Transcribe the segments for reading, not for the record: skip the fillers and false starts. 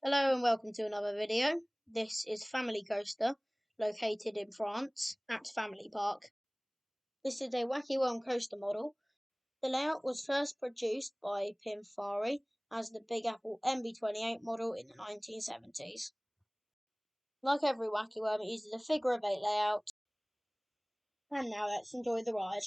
Hello and welcome to another video. This is Family Coaster, located in France at Family Park. This is a Wacky Worm coaster model. The layout was first produced by Pininfarina as the Big Apple MB28 model in the 1970s. Like every Wacky Worm, it uses a figure of 8 layout. And now let's enjoy the ride.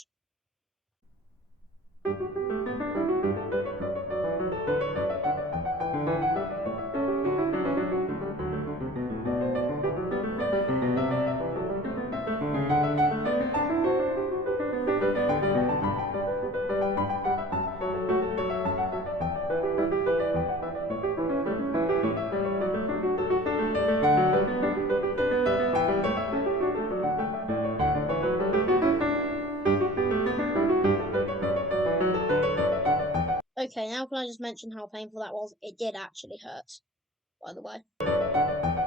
Okay, now can I just mention how painful that was? It did actually hurt, by the way.